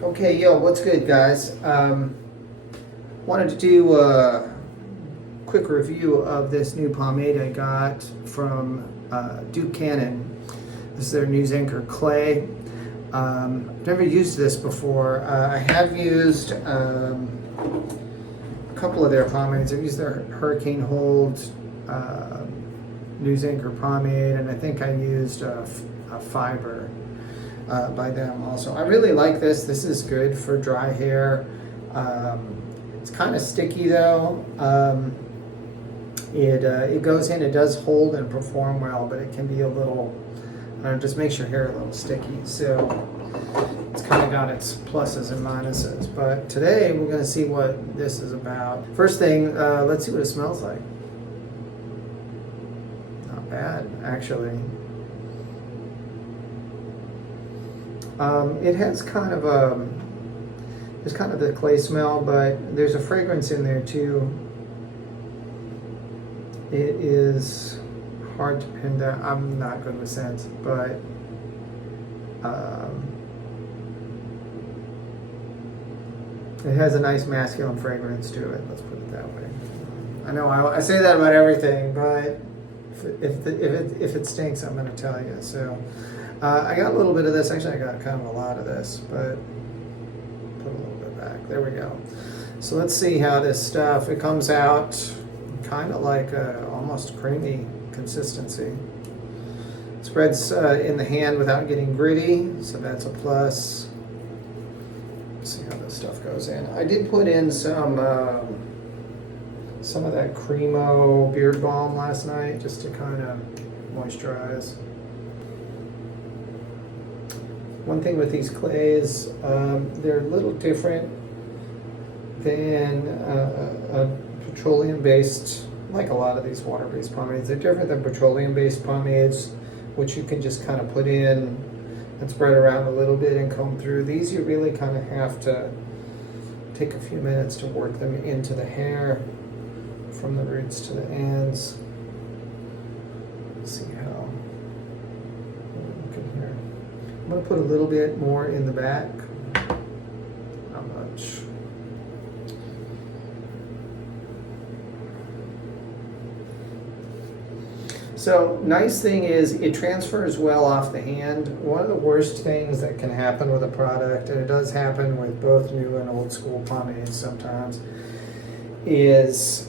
Okay, yo, what's good, guys? Wanted to do a quick review of this new pomade I got from Duke Cannon. This is their News Anchor Clay. I've never used this before. I have used a couple of their pomades. I've used their Hurricane Hold News Anchor pomade, and I think I used a fiber by them also. I really like this. This is good for dry hair. It's kind of sticky though. It goes in, it does hold and perform well, but it can be a little, just makes your hair a little sticky. So it's kind of got its pluses and minuses. But today we're going to see what this is about. First thing, let's see what it smells like. Not bad, actually. It has kind of there's kind of the clay smell, but there's a fragrance in there too. It is hard to pin down. I'm not good with scents, but it has a nice masculine fragrance to it. Let's put it that way. I know I say that about everything, but if it stinks, I'm going to tell you. So. I got a little bit of this. Actually, I got kind of a lot of this, but put a little bit back. There we go. So let's see how this stuff, it comes out kind of like a almost creamy consistency. Spreads in the hand without getting gritty, so that's a plus. Let's see how this stuff goes in. I did put in some of that Cremo beard balm last night just to kind of moisturize. One thing with these clays, they're a little different than a petroleum-based, like a lot of these water-based pomades. They're different than petroleum-based pomades, which you can just kind of put in and spread around a little bit and comb through. These you really kind of have to take a few minutes to work them into the hair from the roots to the ends. Let's see how. Look in here. I'm going to put a little bit more in the back. Not much. So, nice thing is it transfers well off the hand. One of the worst things that can happen with a product, and it does happen with both new and old school pomades sometimes, is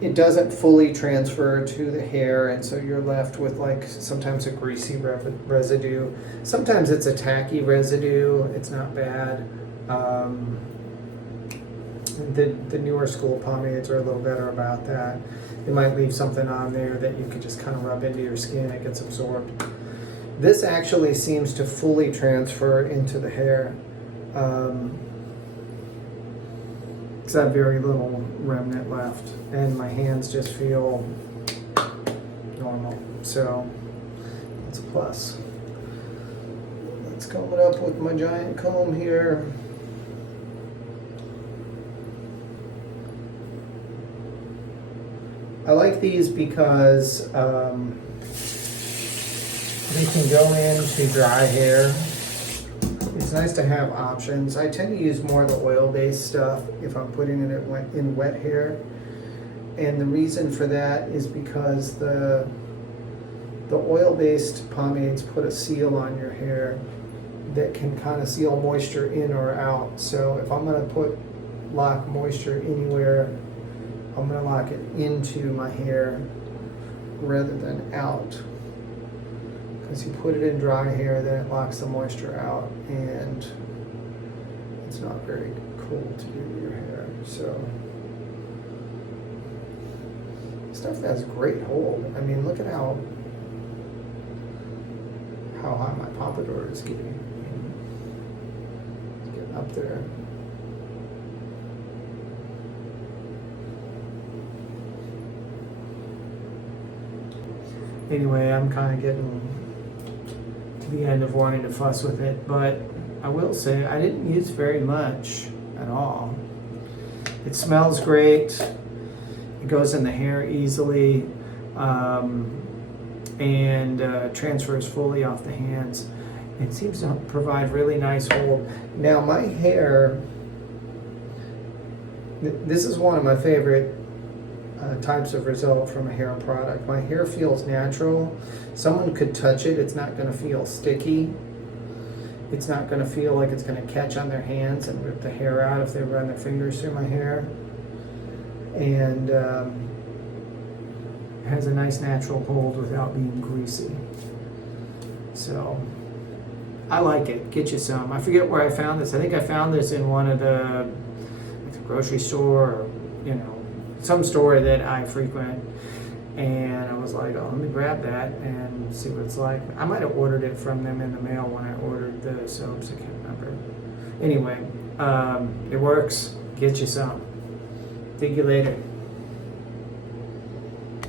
it doesn't fully transfer to the hair, and so you're left with like sometimes a greasy residue. Sometimes it's a tacky residue. It's not bad. The newer school pomades are a little better about that. They might leave something on there that you could just kind of rub into your skin. It gets absorbed. This actually seems to fully transfer into the hair. Because I have very little remnant left, and my hands just feel normal, so that's a plus. Let's comb it up with my giant comb here. I like these because they can go into dry hair. It's nice to have options. I tend to use more of the oil-based stuff if I'm putting it in wet hair. And the reason for that is because the oil-based pomades put a seal on your hair that can kind of seal moisture in or out. So if I'm going to lock moisture anywhere, I'm going to lock it into my hair rather than out. Because you put it in dry hair, then it locks the moisture out, and it's not very cool to do to your hair. So, stuff has great hold. I mean, look at how high my pompadour is getting. It's getting up there. Anyway, I'm kind of getting the end of wanting to fuss with it, but I will say I didn't use very much at all. It smells great. It goes in the hair easily, and transfers fully off the hands. It seems to provide really nice hold. Now my hair, this is one of my favorite types of result from a hair product. My hair feels natural. Someone could touch it. It's not going to feel sticky. It's not going to feel like it's going to catch on their hands and rip the hair out if they run their fingers through my hair. And it has a nice natural hold without being greasy. So I like it. Get you some. I forget where I found this. I think I found this in one of the grocery store, or, you know, some store that I frequent. And I was like, oh, let me grab that and see what it's like. I might have ordered it from them in the mail when I ordered the soaps. I can't remember. Anyway, it works. Get you some. See you later.